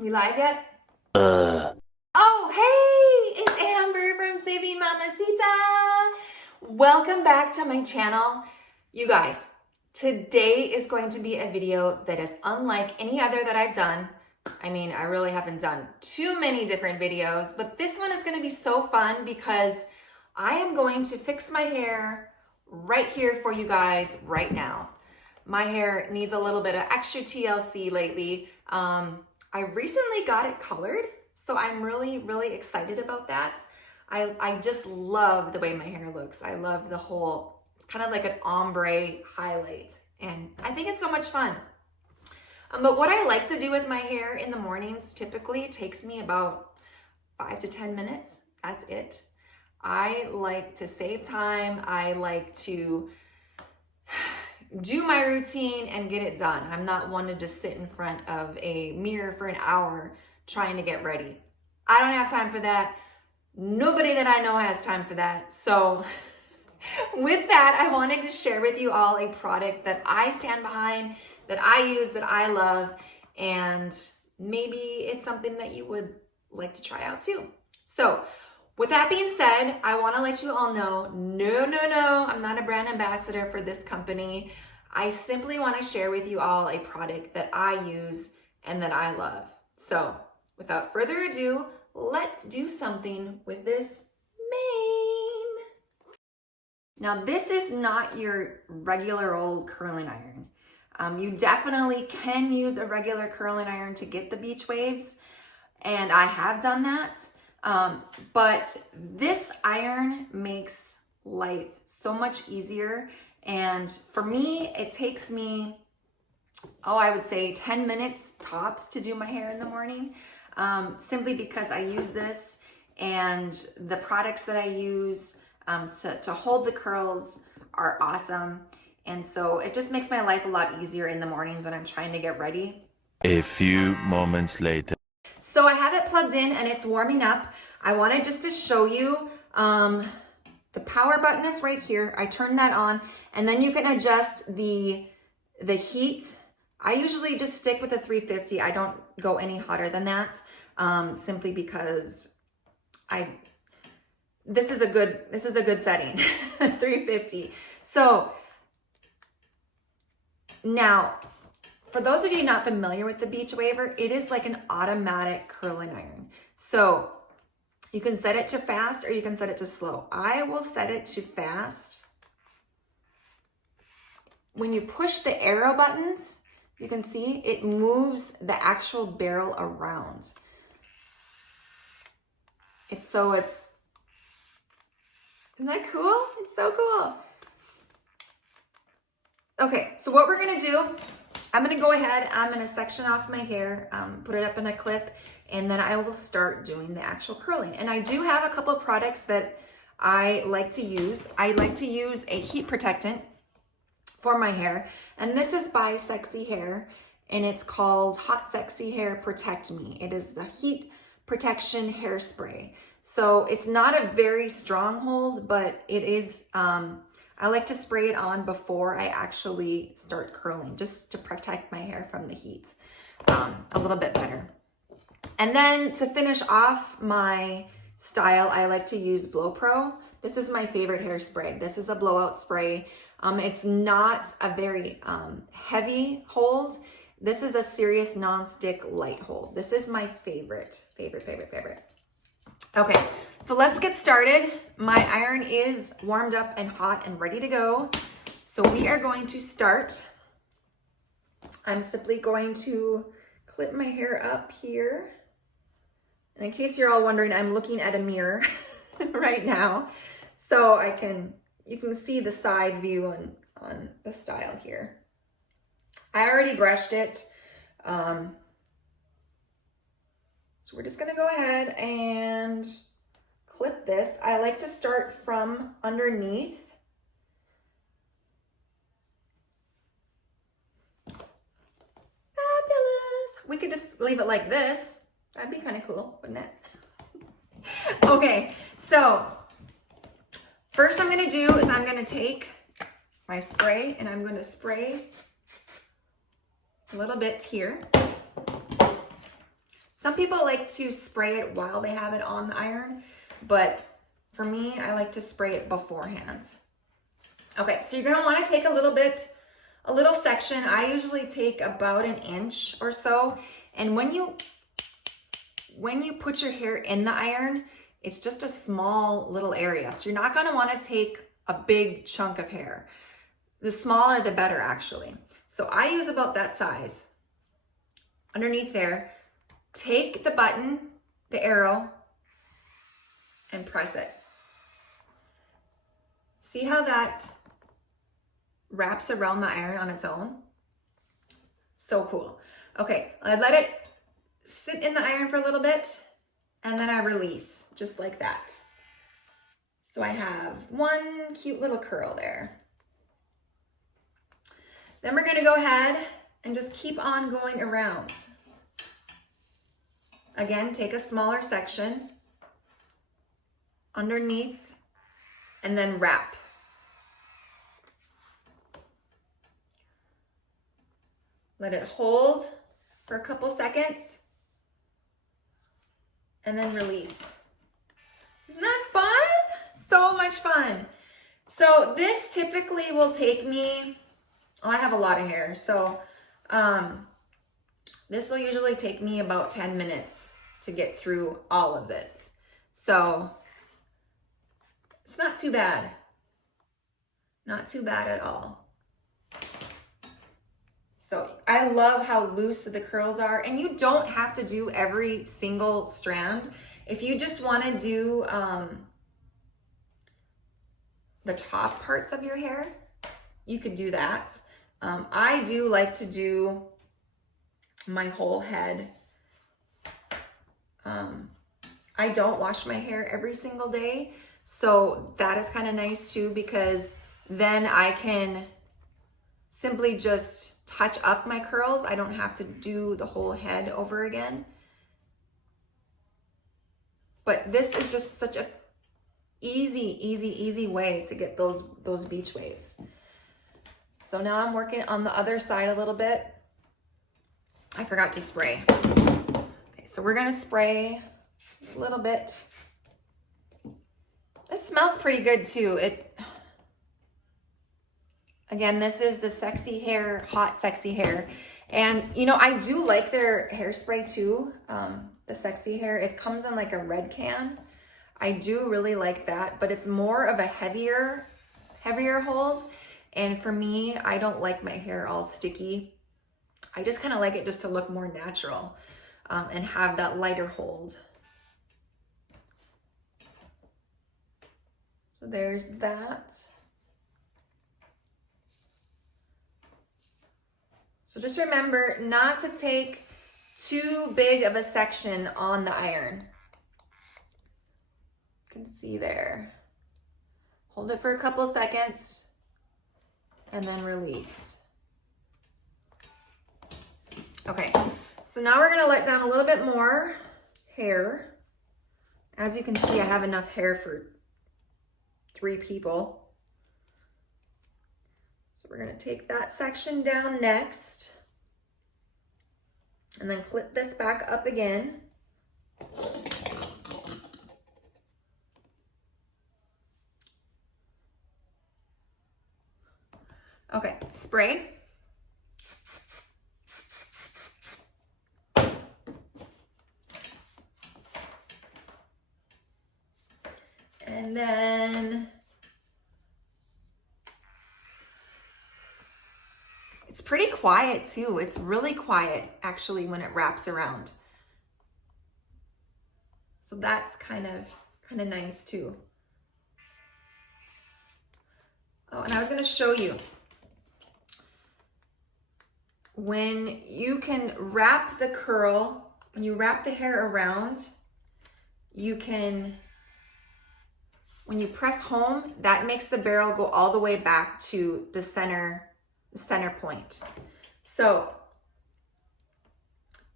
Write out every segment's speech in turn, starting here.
We live yet? Oh, hey! It's Amber from Saving Mamacita. Welcome back to my channel. You guys, today is going to be a video that is unlike any other that I've done. I mean, I really haven't done too many different videos, but this one is going to be so fun because I am going to fix my hair right here for you guys right now. My hair needs a little bit of extra TLC lately. I recently got it colored, so I'm really excited about that. I just love the way my hair looks. I love the whole, it's kind of like an ombre highlight, and I think it's so much fun. But what I like to do with my hair in the mornings typically takes me about 5 to 10 minutes. That's it. I like to save time. I like to do my routine and get it done. I'm not one to just sit in front of a mirror for an hour trying to get ready. I don't have time for that. Nobody that I know has time for that. So with that, I wanted to share with you all a product that I stand behind, that I use, that I love, and maybe it's something that you would like to try out too. So with that being said, I want to let you all know, no, I'm not a brand ambassador for this company. I simply want to share with you all a product that I use and that I love. So without further ado, let's do something with this mane. Now, this is not your regular old curling iron. You definitely can use a regular curling iron to get the beach waves, and I have done that. But this iron makes life so much easier. And for me, it takes me, I would say 10 minutes tops to do my hair in the morning, simply because I use this, and the products that I use to hold the curls are awesome. And so it just makes my life a lot easier in the mornings when I'm trying to get ready. A few moments later. So I have it plugged in and it's warming up. I wanted just to show you, the power button is right here. I turn that on, and then you can adjust the heat. I usually just stick with a 350. I don't go any hotter than that, simply because this is a good setting, 350. So now, for those of you not familiar with the Beachwaver, it is like an automatic curling iron. So you can set it to fast or you can set it to slow. I will set it to fast. When you push the arrow buttons, you can see it moves the actual barrel around. Isn't that cool? It's so cool. Okay, so what we're gonna do, I'm gonna go ahead, I'm gonna section off my hair, put it up in a clip, and then I will start doing the actual curling. And I do have a couple of products that I like to use. I like to use a heat protectant for my hair, and this is by Sexy Hair, and it's called Hot Sexy Hair Protect Me. It is the heat protection hairspray. So it's not a very strong hold, but it is, I like to spray it on before I actually start curling, just to protect my hair from the heat a little bit better. And then to finish off my style, I like to use Blowpro. This is my favorite hairspray. This is a blowout spray. It's not a very heavy hold. This is a serious non-stick light hold. This is my favorite. Okay, so let's get started. My iron is warmed up and hot and ready to go. So we are going to start. I'm simply going to clip my hair up here. And in case you're all wondering, I'm looking at a mirror right now. So you can see the side view on the style here. I already brushed it. So we're just gonna go ahead and clip this. I like to start from underneath. Fabulous. We could just leave it like this. That'd be kind of cool, wouldn't it? Okay, so first I'm gonna do is I'm gonna take my spray and I'm gonna spray a little bit here. Some people like to spray it while they have it on the iron, but for me, I like to spray it beforehand. Okay, so you're gonna wanna take a little section. I usually take about 1 inch or so. And when you put your hair in the iron, it's just a small little area. So you're not gonna wanna take a big chunk of hair. The smaller, the better actually. So I use about that size. Underneath there, take the button, the arrow, and press it. See how that wraps around the iron on its own? So cool. Okay, I let it sit in the iron for a little bit, and then I release, just like that. So I have one cute little curl there. Then we're gonna go ahead and just keep on going around. Again, take a smaller section underneath and then wrap. Let it hold for a couple seconds and then release. Isn't that fun? So much fun. So this typically will take me, I have a lot of hair, so this will usually take me about 10 minutes to get through all of this. So it's not too bad. Not too bad at all. So I love how loose the curls are, and you don't have to do every single strand. If you just want to do the top parts of your hair, you could do that. I do like to do my whole head. I don't wash my hair every single day, so that is kind of nice too, because then I can simply just touch up my curls. I don't have to do the whole head over again. But this is just such a easy way to get those beach waves. So now I'm working on the other side a little bit. I forgot to spray. Okay, so we're gonna spray a little bit. This smells pretty good too. Again, this is the Sexy Hair, Hot Sexy Hair. And you know, I do like their hairspray too, the Sexy Hair. It comes in like a red can. I do really like that, but it's more of a heavier hold. And for me, I don't like my hair all sticky. I just kind of like it just to look more natural and have that lighter hold. So there's that. So just remember not to take too big of a section on the iron. You can see there. Hold it for a couple seconds and then release. Okay, so now we're gonna let down a little bit more hair. As you can see, I have enough hair for 3 people. So we're gonna take that section down next and then clip this back up again. Okay, spray. And then it's pretty quiet too. It's really quiet actually when it wraps around. So that's kind of nice too. Oh, and I was gonna show you. When you can wrap the curl, when you wrap the hair around, you can, when you press home, that makes the barrel go all the way back to the center point. So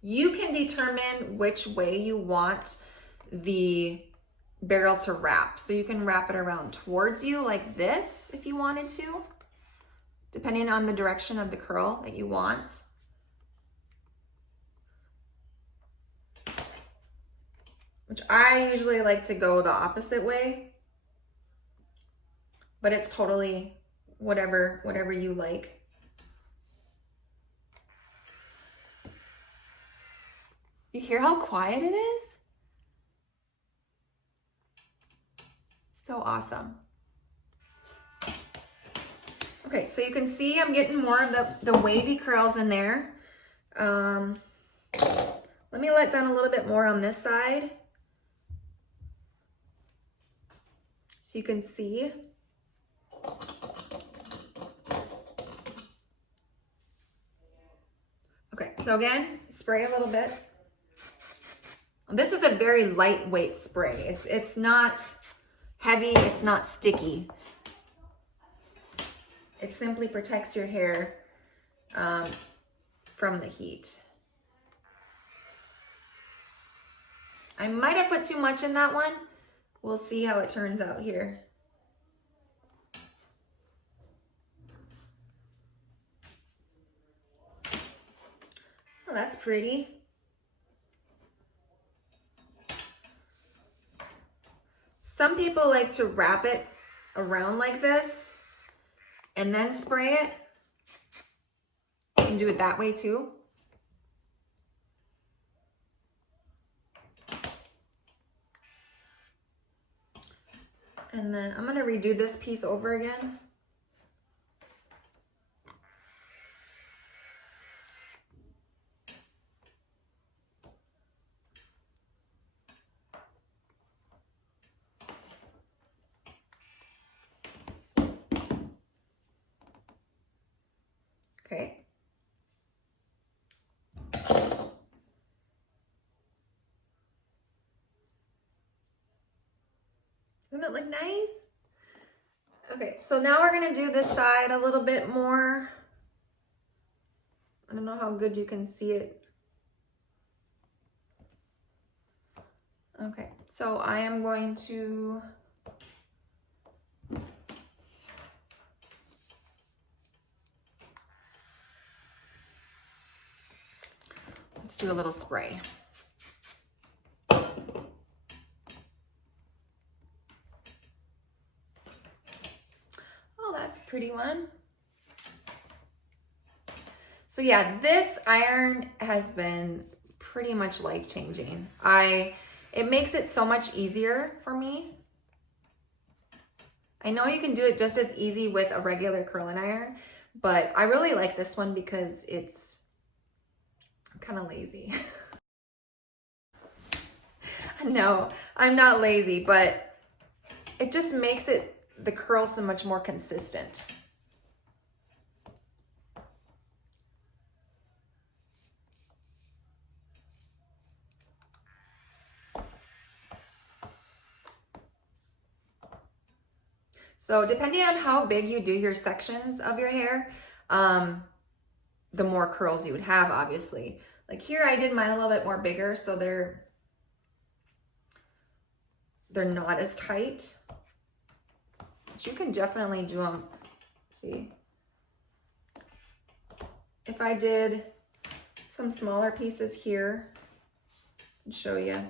you can determine which way you want the barrel to wrap. So you can wrap it around towards you like this if you wanted to, depending on the direction of the curl that you want. which I usually like to go the opposite way, but it's totally whatever you like. You hear how quiet it is? So awesome. Okay, so you can see I'm getting more of the wavy curls in there. Let me let down a little bit more on this side, so you can see. Okay, so again, spray a little bit. This is a very lightweight spray. It's not heavy, it's not sticky. It simply protects your hair from the heat. I might have put too much in that one. We'll see how it turns out here. Oh, that's pretty. Some people like to wrap it around like this and then spray it. You can do it that way too. And then I'm gonna redo this piece over again. Okay. Doesn't it look nice? Okay, so now we're gonna do this side a little bit more. I don't know how good you can see it. Okay, so I am going to let's do a little spray. Oh, that's a pretty one. So yeah, this iron has been pretty much life-changing. It makes it so much easier for me. I know you can do it just as easy with a regular curling iron, but I really like this one because I'm kind of lazy. No, I'm not lazy, but it just makes the curls so much more consistent. So depending on how big you do your sections of your hair, the more curls you would have, obviously. Like here, I did mine a little bit more bigger, so they're not as tight. But you can definitely do them. See, if I did some smaller pieces here, I'll show you.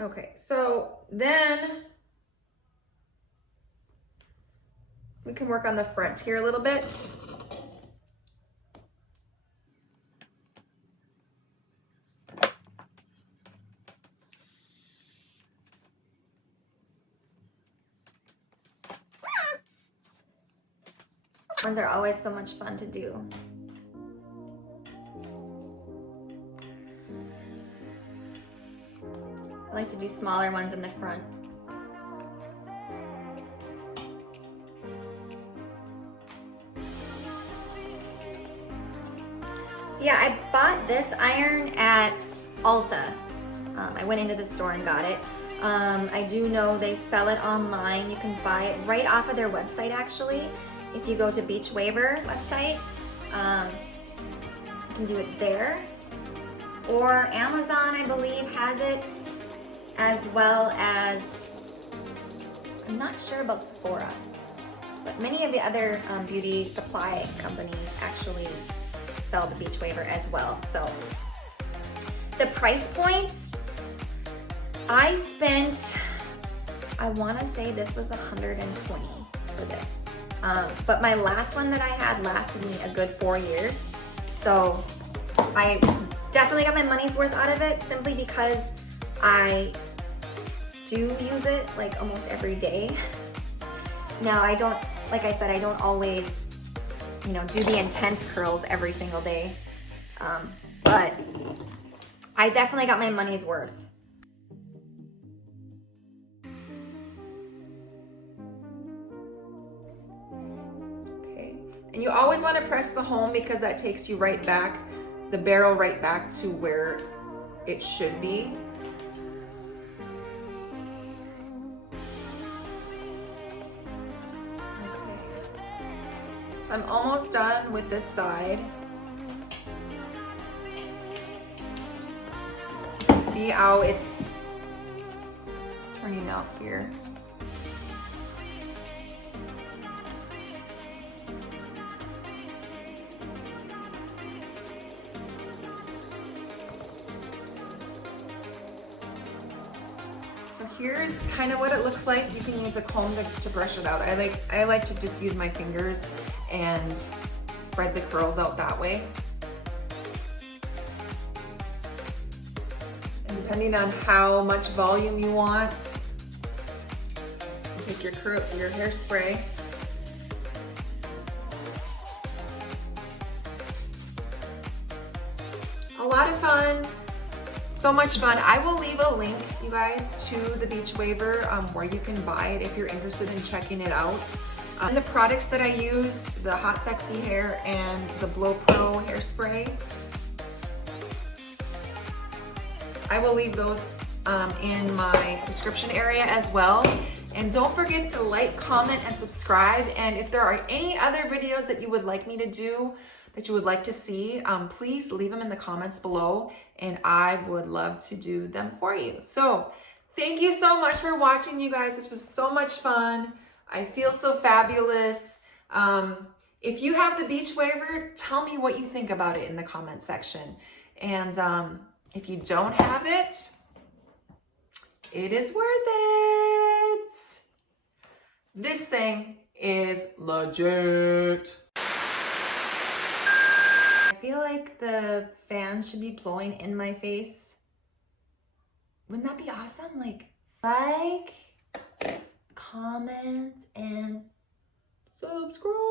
Okay, so then we can work on the front here a little bit. Ones are always so much fun to do. I like to do smaller ones in the front. So yeah, I bought this iron at Ulta. I went into the store and got it. I do know they sell it online. You can buy it right off of their website, actually. If you go to Beachwaver website, you can do it there. Or Amazon, I believe, has it, as well as, I'm not sure about Sephora. But many of the other beauty supply companies actually sell the Beachwaver as well. So the price points, I spent, I want to say this was $120 for this. But my last one that I had lasted me a good 4 years. So I definitely got my money's worth out of it, simply because I do use it like almost every day. Now I don't, like I said, I don't always, you know, do the intense curls every single day. But I definitely got my money's worth. Okay, and you always want to press the home because that takes you right back, the barrel right back to where it should be. Okay, so I'm almost done with this side. See how it's turning out here. So here's kind of what it looks like. You can use a comb to brush it out. I like to just use my fingers and spread the curls out that way. Depending on how much volume you want, you take your hairspray. A lot of fun, so much fun. I will leave a link, you guys, to the Beachwaver where you can buy it if you're interested in checking it out. And the products that I used, the Hot Sexy Hair and the Blowpro hairspray, I will leave those in my description area as well. And don't forget to like, comment, and subscribe. And if there are any other videos that you would like me to do, that you would like to see, please leave them in the comments below and I would love to do them for you. So thank you so much for watching, you guys. This was so much fun. I feel so fabulous. If you have the Beachwaver, tell me what you think about it in the comment section. And if you don't have it, it is worth it. This thing is legit. I feel like the fan should be blowing in my face. Wouldn't that be awesome? Like, comment, and subscribe.